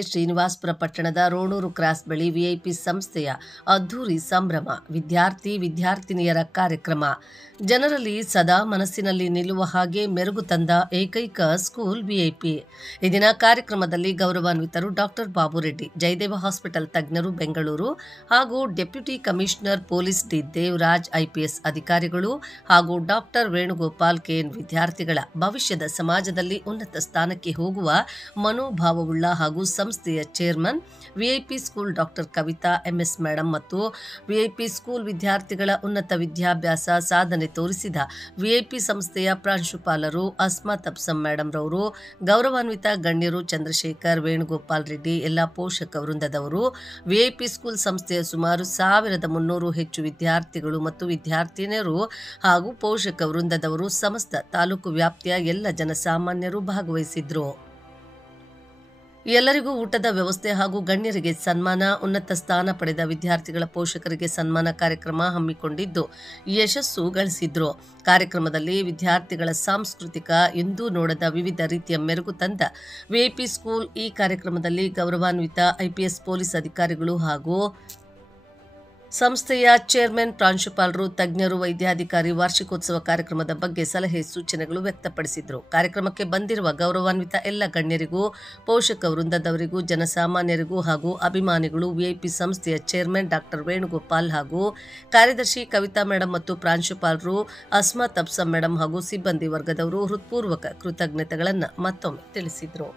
ಹಾಗೆ ಶ್ರೀನಿವಾಸಪುರ ಪಟ್ಟಣದ ರೋಣೂರು ಕ್ರಾಸ್ ಬಳಿ ವಿಐಪಿ ಸಂಸ್ಥೆಯ ಅದ್ದೂರಿ ಸಂಭ್ರಮ. ವಿದ್ಯಾರ್ಥಿನಿಯರ ಕಾರ್ಯಕ್ರಮ. ಜನರಲ್ಲಿ ಸದಾ ಮನಸ್ಸಿನಲ್ಲಿ ನಿಲ್ಲುವ ಹಾಗೆ ಮೆರುಗು ತಂದ ಏಕೈಕ ಸ್ಕೂಲ್ ವಿಐಪಿ. ಈ ದಿನ ಕಾರ್ಯಕ್ರಮದಲ್ಲಿ ಗೌರವಾನ್ವಿತರು ಡಾಕ್ಟರ್ ಬಾಬು ರೆಡ್ಡಿ, ಜಯದೇವ ಹಾಸ್ಪಿಟಲ್ ತಜ್ಞರು ಬೆಂಗಳೂರು ಹಾಗೂ deputy commissioner police D Devaraj IPS ಅಧಿಕಾರಿಗಳು ಹಾಗೂ ಡಾಕ್ಟರ್ ವೇಣುಗೋಪಾಲ್ ಕೆಎನ್ ವಿದ್ಯಾರ್ಥಿಗಳ ಭವಿಷ್ಯದ ಸಮಾಜದಲ್ಲಿ ಉನ್ನತ ಸ್ಥಾನಕ್ಕೆ ಹೋಗುವ ಮನೋಭಾವವುಳ್ಳ ಹಾಗೂ ಸಂಸ್ಥೆಯ chairman VIP school doctor Kavitha MS madam ಮತ್ತು ವಿಐಪಿ ಸ್ಕೂಲ್ ವಿದ್ಯಾರ್ಥಿಗಳ ಉನ್ನತ ವಿದ್ಯಾಭ್ಯಾಸ ಸಾಧನೆ ತೋರಿಸಿದ ವಿಐಪಿ ಸಂಸ್ಥೆಯ ಪ್ರಾಂಶುಪಾಲರು ಅಸ್ಮಾ ತಬ್ಸಂ ಮೇಡಂ ರವರು, ಗೌರವಾನ್ವಿತ ಗಣ್ಯರು ಚಂದ್ರಶೇಖರ್, ವೇಣುಗೋಪಾಲ್ ರೆಡ್ಡಿ, ಎಲ್ಲ ಪೋಷಕ ವೃಂದದವರು, ವಿಐಪಿ ಸ್ಕೂಲ್ ಸಂಸ್ಥೆಯ ಸುಮಾರು 1300 ಹೆಚ್ಚು ವಿದ್ಯಾರ್ಥಿಗಳು ಮತ್ತು ವಿದ್ಯಾರ್ಥಿನಿಯರು ಹಾಗೂ ಪೋಷಕ ವೃಂದದವರು, ಸಮಸ್ತ ತಾಲೂಕು ವ್ಯಾಪ್ತಿಯ ಎಲ್ಲ ಜನಸಾಮಾನ್ಯರು ಭಾಗವಹಿಸಿದ್ರು. ಎಲ್ಲರಿಗೂ ಊಟದ ವ್ಯವಸ್ಥೆ ಹಾಗೂ ಗಣ್ಯರಿಗೆ ಸನ್ಮಾನ, ಉನ್ನತ ಸ್ಥಾನ ಪಡೆದ ವಿದ್ಯಾರ್ಥಿಗಳ ಪೋಷಕರಿಗೆ ಸನ್ಮಾನ ಕಾರ್ಯಕ್ರಮ ಹಮ್ಮಿಕೊಂಡಿದ್ದು ಯಶಸ್ಸು ಗಳಿಸಿದ್ರು. ಕಾರ್ಯಕ್ರಮದಲ್ಲಿ ವಿದ್ಯಾರ್ಥಿಗಳ ಸಾಂಸ್ಕೃತಿಕ ಎಂದೂ ನೋಡದ ವಿವಿಧ ರೀತಿಯ ಮೆರುಗು ತಂದ ವಿಐಪಿ ಸ್ಕೂಲ್. ಈ ಕಾರ್ಯಕ್ರಮದಲ್ಲಿ ಗೌರವಾನ್ವಿತ ಐಪಿಎಸ್ ಪೊಲೀಸ್ ಅಧಿಕಾರಿಗಳು ಹಾಗೂ ಸಂಸ್ಥೆಯ ಚೇರ್ಮನ್, ಪ್ರಾಂಶುಪಾಲರು, ತಜ್ಞರು, ವೈದ್ಯಾಧಿಕಾರಿ ವಾರ್ಷಿಕೋತ್ಸವ ಕಾರ್ಯಕ್ರಮದ ಬಗ್ಗೆ ಸಲಹೆ ಸೂಚನೆಗಳು ವ್ಯಕ್ತಪಡಿಸಿದರು. ಕಾರ್ಯಕ್ರಮಕ್ಕೆ ಬಂದಿರುವ ಗೌರವಾನ್ವಿತ ಎಲ್ಲ ಗಣ್ಯರಿಗೂ, ಪೋಷಕ ವೃಂದದವರಿಗೂ, ಜನಸಾಮಾನ್ಯರಿಗೂ ಹಾಗೂ ಅಭಿಮಾನಿಗಳು ವಿಐಪಿ ಸಂಸ್ಥೆಯ ಚೇರ್ಮನ್ ಡಾಕ್ಟರ್ ವೇಣುಗೋಪಾಲ್ ಹಾಗೂ ಕಾರ್ಯದರ್ಶಿ ಕವಿತಾ ಮೇಡಂ ಮತ್ತು ಪ್ರಾಂಶುಪಾಲರು ಅಸ್ಮಾ ತಬ್ಸಂ ಮೇಡಂ ಹಾಗೂ ಸಿಬ್ಬಂದಿ ವರ್ಗದವರು ಹೃತ್ಪೂರ್ವಕ ಕೃತಜ್ಞತೆಗಳನ್ನು ಮತ್ತೊಮ್ಮೆ ತಿಳಿಸಿದರು.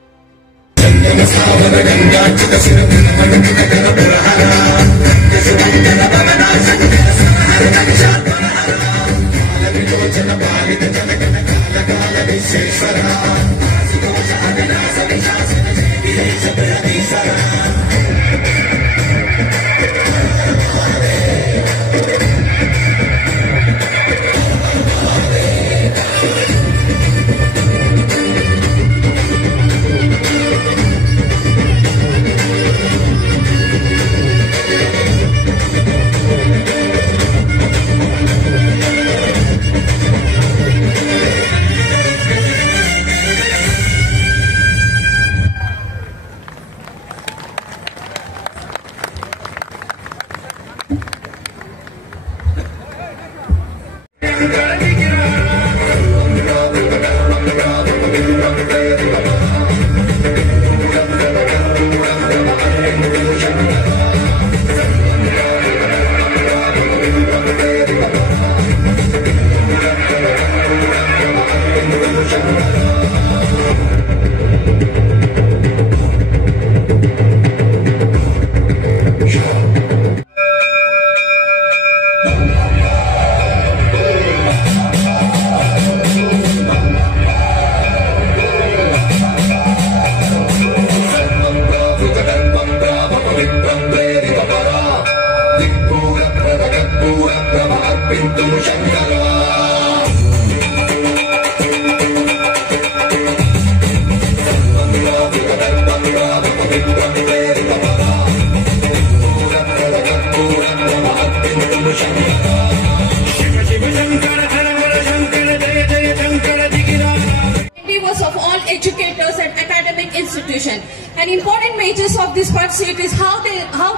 Of all educators and academic institutions. An important measures of this pursuit is how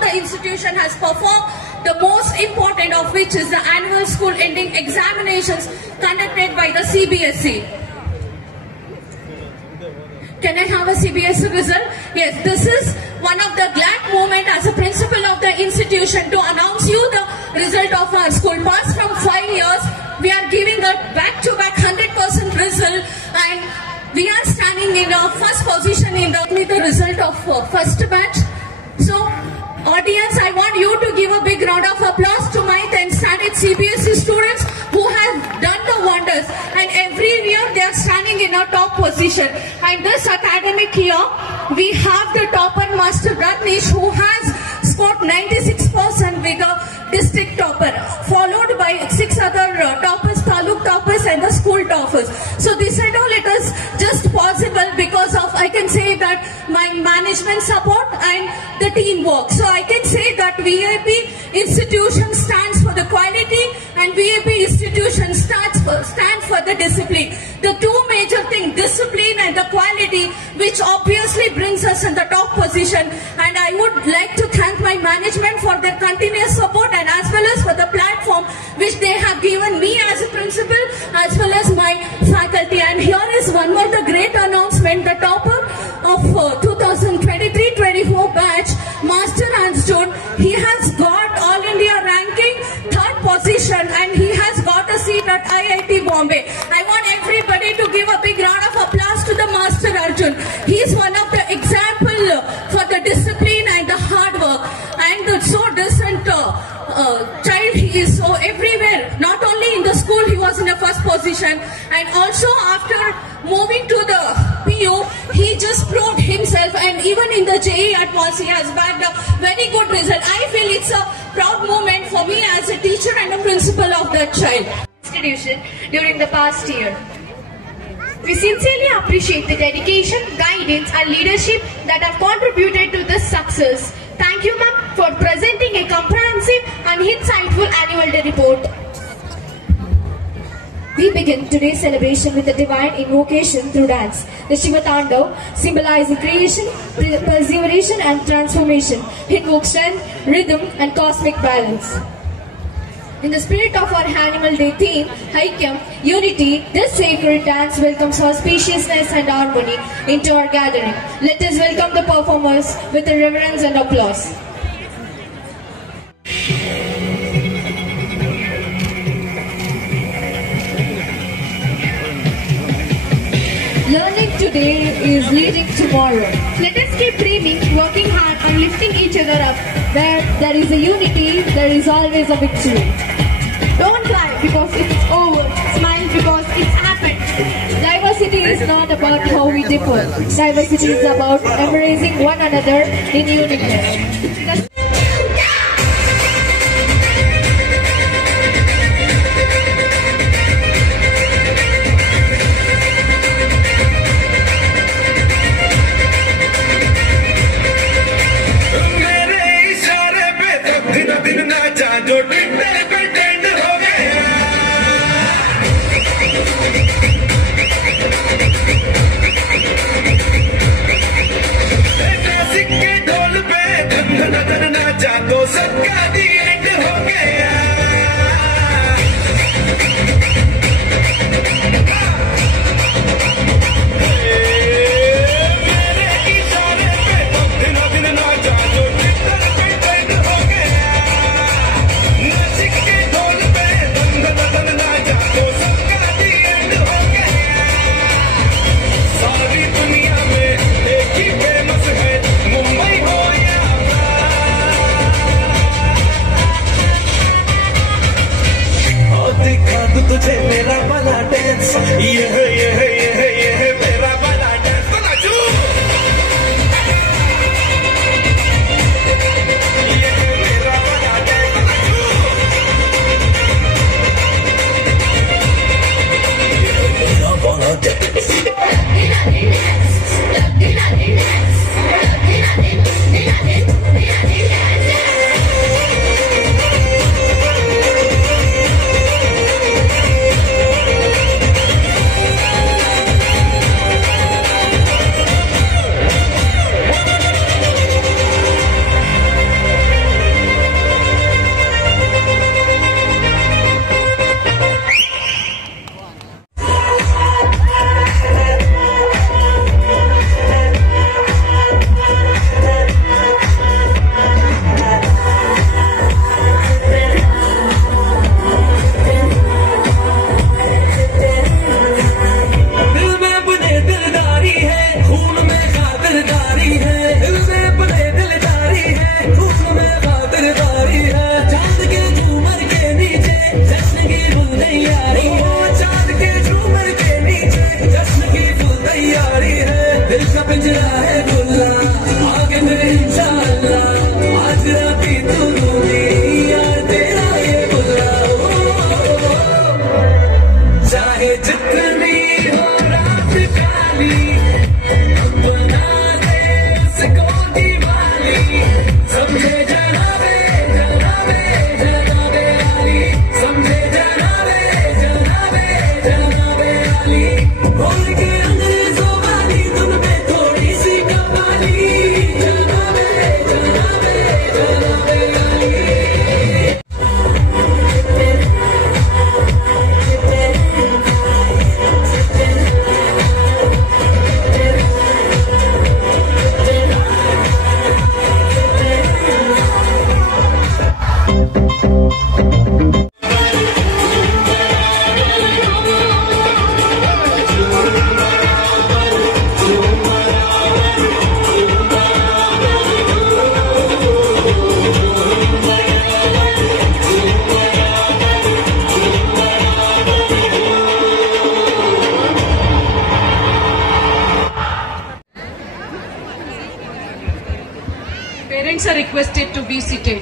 the institution has performed, the most important of which is the annual school ending examinations conducted by the CBSE. Can I have a CBSE result? Yes, this is one of the glad moment as a principal of the institution to announce you the result of our school. Past from 5 years, we are giving a back-to-back 100% result, and we are standing in our first position in the result of first batch. So, audience, I want you to give a big round of applause to my 10th standard CBSE students who have done the wonders, and every year they are standing in our top position. And this academic year, we have the topper Master Ratnesh, who has scored 96% with the district topper, followed by 6 other toppers, taluk toppers and the school toppers. So this and all, it is just possible because of, I can say that, my management support and the teamwork. So I can say that VIP institution stands for the quality and VIP institution stands for the discipline. The two major things, discipline and the quality, which obviously brings us in the top position function, and I would like to thank my management for their continuous support and as well as for the platform which they have given me as a principal as well as my faculty. And here is one more the great announcement. The topper of 2023-24 batch, Master Anstone, he has got All India ranking 3rd position and he has got a seat at IIT Bombay. I want everybody to give a big round of applause to the Master Arjun. He is one of the example for the discipline and the hard work and the so decent child. He is so everywhere. Not only in the school he was in the 1st position, and also after moving to the PU he just proved himself, and even in the JEE Advance he has bagged a very good result. I feel it's a proud moment for me as a teacher and a principal of that child institution during the past year. We sincerely appreciate the dedication, guidance and leadership that have contributed to this success. Thank you, ma'am, for presenting a comprehensive and insightful annual day report. We begin today's celebration with the divine invocation through dance. The Shiva Tandav symbolizes creation, preservation and transformation. It invokes strength, rhythm and cosmic balance. In the spirit of our Animal Day theme, Aikyam, Unity, this sacred dance welcomes auspiciousness and harmony into our gathering. Let us welcome the performers with a reverence and applause. Learning today is leading tomorrow. Let us keep dreaming, working hard and lifting each other up. Where there is a unity, there is always a victory. Don't cry because it's over. Smile because it's happened. Diversity is not about how we differ. Diversity is about embracing one another in uniqueness. requested to be seated.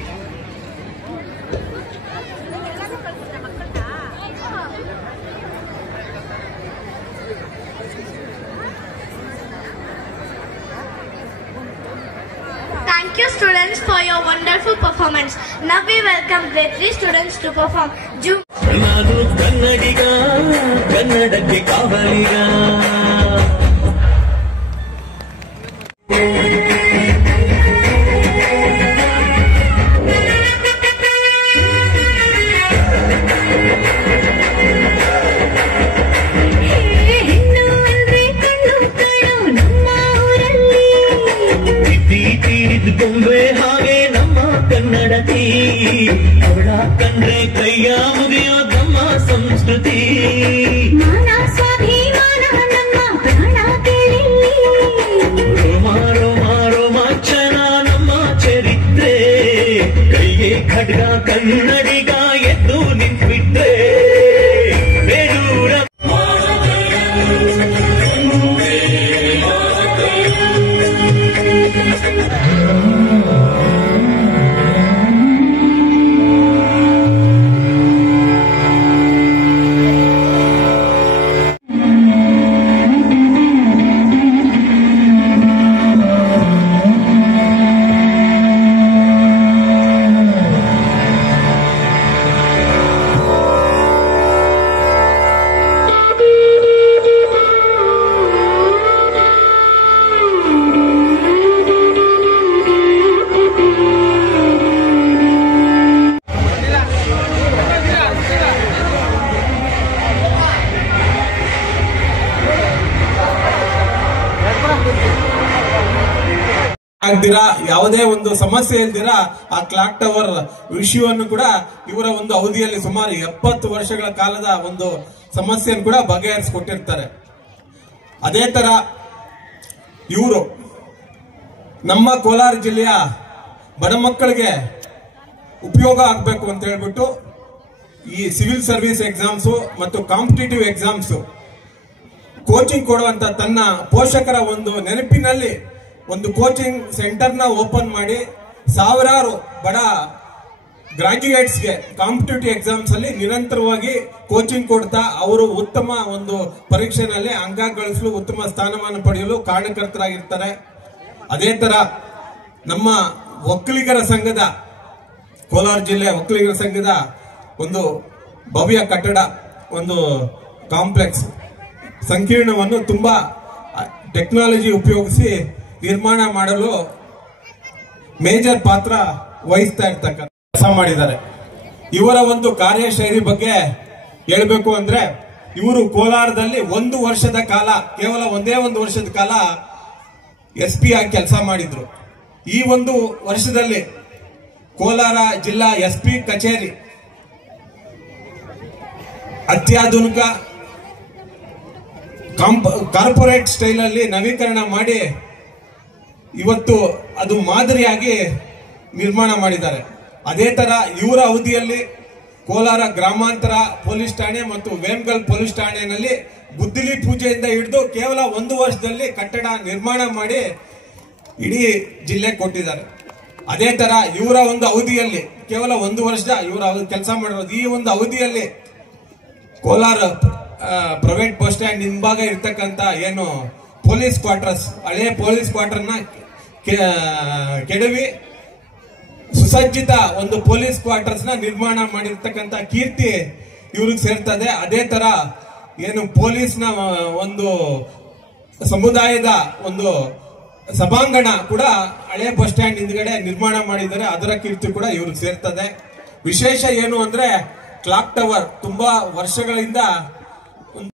Thank you students for your wonderful performance. Now we welcome grade 3 students to perform. ನಾನು ಕನ್ನಡಿಗ ಕನ್ನಡಕ್ಕೆ ಕಾವಲಿಗ ಗೊಂಬೆ ಹಾಗೆ ನಮ್ಮ ಕನ್ನಡತಿ ಅವಳ ಕಂಡ್ರೆ ಕೈಯ ಮುಗಿಯೋ ನಮ್ಮ ಸಂಸ್ಕೃತಿ ರೋಮಾಂಚನ ನಮ್ಮ ಚರಿತ್ರೆ ಕೈಗೆ ಖಡ್ಗ ಕನ್ನಡಿಗ ಎದ್ದು ನಿಂತ್ಬಿಟ್ರೆ ಬೇಡೂರ ಆಗ್ದಿರಾ ಯಾವುದೇ ಒಂದು ಸಮಸ್ಯೆ ಇಲ್ದಿರಾ ಆ ಕ್ಲಾಕ್ ಟವರ್ ವಿಷಯವನ್ನು ಕೂಡ ಇವರ ಒಂದು ಅವಧಿಯಲ್ಲಿ ಸುಮಾರು 70 ವರ್ಷಗಳ ಕಾಲದ ಒಂದು ಸಮಸ್ಯೆಯನ್ನು ಕೂಡ ಬಗೆಹರಿಸಿಕೊಟ್ಟಿರ್ತಾರೆ. ಅದೇ ತರ ಇವರು ನಮ್ಮ ಕೋಲಾರ ಜಿಲ್ಲೆಯ ಬಡ ಮಕ್ಕಳಿಗೆ ಉಪಯೋಗ ಆಗಬೇಕು ಅಂತ ಹೇಳ್ಬಿಟ್ಟು ಈ ಸಿವಿಲ್ ಸರ್ವಿಸ್ ಎಕ್ಸಾಮ್ಸ್ ಮತ್ತು ಕಾಂಪಿಟೇಟಿವ್ ಎಕ್ಸಾಮ್ಸ್ ಕೋಚಿಂಗ್ ಕೊಡುವಂತ ತನ್ನ ಪೋಷಕರ ಒಂದು ನೆನಪಿನಲ್ಲಿ ಒಂದು ಕೋಚಿಂಗ್ ಸೆಂಟರ್ನ ಓಪನ್ ಮಾಡಿ ಸಾವಿರಾರು ಬಡ ಗ್ರಾಜ್ಯುಯೇಟ್ಸ್ಗೆ ಕಾಂಪಿಟೇಟಿವ್ ಎಕ್ಸಾಮ್ಸ್ ಅಲ್ಲಿ ನಿರಂತರವಾಗಿ ಕೋಚಿಂಗ್ ಕೊಡ್ತಾ ಅವರು ಉತ್ತಮ ಒಂದು ಪರೀಕ್ಷೆನಲ್ಲಿ ಅಂಕ ಗಳಿಸಲು ಉತ್ತಮ ಸ್ಥಾನಮಾನ ಪಡೆಯಲು ಕಾರಣಕರ್ತರಾಗಿರ್ತಾರೆ. ಅದೇ ತರ ನಮ್ಮ ಒಕ್ಕಲಿಗರ ಸಂಘದ ಕೋಲಾರ ಜಿಲ್ಲೆ ಒಕ್ಕಲಿಗರ ಸಂಘದ ಒಂದು ಭವ್ಯ ಕಟ್ಟಡ, ಒಂದು ಕಾಂಪ್ಲೆಕ್ಸ್ ಸಂಕೀರ್ಣವನ್ನು ತುಂಬಾ ಟೆಕ್ನಾಲಜಿ ಉಪಯೋಗಿಸಿ ನಿರ್ಮಾಣ ಮಾಡಲು ಮೇಜರ್ ಪಾತ್ರ ವಹಿಸ್ತಾ ಇರ್ತಕ್ಕಂಥ ಕೆಲಸ ಮಾಡಿದ್ದಾರೆ. ಇವರ ಒಂದು ಕಾರ್ಯಶೈಲಿ ಬಗ್ಗೆ ಹೇಳಬೇಕು ಅಂದ್ರೆ ಇವರು ಕೋಲಾರದಲ್ಲಿ 1 ವರ್ಷದ ಕಾಲ, ಕೇವಲ ಒಂದೇ 1 ವರ್ಷದ ಕಾಲ SP ಆಗಿ ಕೆಲಸ ಮಾಡಿದ್ರು. ಈ 1 ವರ್ಷದಲ್ಲಿ ಕೋಲಾರ ಜಿಲ್ಲಾ SP ಕಚೇರಿ ಅತ್ಯಾಧುನಿಕ ಕಾರ್ಪೊರೇಟ್ ಸ್ಟೈಲ್ ಅಲ್ಲಿ ನವೀಕರಣ ಮಾಡಿ ಇವತ್ತು ಅದು ಮಾದರಿಯಾಗಿ ನಿರ್ಮಾಣ ಮಾಡಿದ್ದಾರೆ. ಅದೇ ತರ ಇವರ ಅವಧಿಯಲ್ಲಿ ಕೋಲಾರ ಗ್ರಾಮಾಂತರ ಪೊಲೀಸ್ ಠಾಣೆ ಮತ್ತು ವೇಮಗಲ್ ಪೊಲೀಸ್ ಠಾಣೆಯಲ್ಲಿ ಗುದ್ದಲಿ ಪೂಜೆಯಿಂದ ಹಿಡಿದು ಕೇವಲ 1 ವರ್ಷದಲ್ಲಿ ಕಟ್ಟಡ ನಿರ್ಮಾಣ ಮಾಡಿ ಇಡೀ ಜಿಲ್ಲೆ ಕೊಟ್ಟಿದ್ದಾರೆ. ಅದೇ ತರ ಇವರ ಒಂದು ಅವಧಿಯಲ್ಲಿ ಕೇವಲ 1 ವರ್ಷ ಇವರು ಕೆಲಸ ಮಾಡಿರೋದು. ಈ ಒಂದು ಅವಧಿಯಲ್ಲಿ ಕೋಲಾರ ಪ್ರೈವೇಟ್ ಬಸ್ ಸ್ಟ್ಯಾಂಡ್ ಹಿಂಭಾಗ ಇರ್ತಕ್ಕಂಥ ಏನು ಪೊಲೀಸ್ ಕ್ವಾರ್ಟರ್ಸ್, ಹಳೆಯ ಪೊಲೀಸ್ ಕ್ವಾರ್ಟರ್ನ ಕೆಡವಿ ಸುಸಜ್ಜಿತ ಒಂದು ಪೊಲೀಸ್ ಕ್ವಾರ್ಟರ್ಸ್ ನ ನಿರ್ಮಾಣ ಮಾಡಿರ್ತಕ್ಕಂಥ ಕೀರ್ತಿ ಇವ್ರಿಗೆ ಸೇರ್ತದೆ. ಅದೇ ತರ ಏನು ಪೊಲೀಸ್ನ ಒಂದು ಸಮುದಾಯದ ಒಂದು ಸಭಾಂಗಣ ಕೂಡ ಹಳೆ ಬಸ್ ಸ್ಟ್ಯಾಂಡ್ ಹಿಂದ್ಗಡೆ ನಿರ್ಮಾಣ ಮಾಡಿದ್ದಾರೆ, ಅದರ ಕೀರ್ತಿ ಕೂಡ ಇವ್ರಿಗೆ ಸೇರ್ತದೆ. ವಿಶೇಷ ಏನು ಅಂದ್ರೆ ಕ್ಲಾಕ್ ಟವರ್ ತುಂಬಾ ವರ್ಷಗಳಿಂದ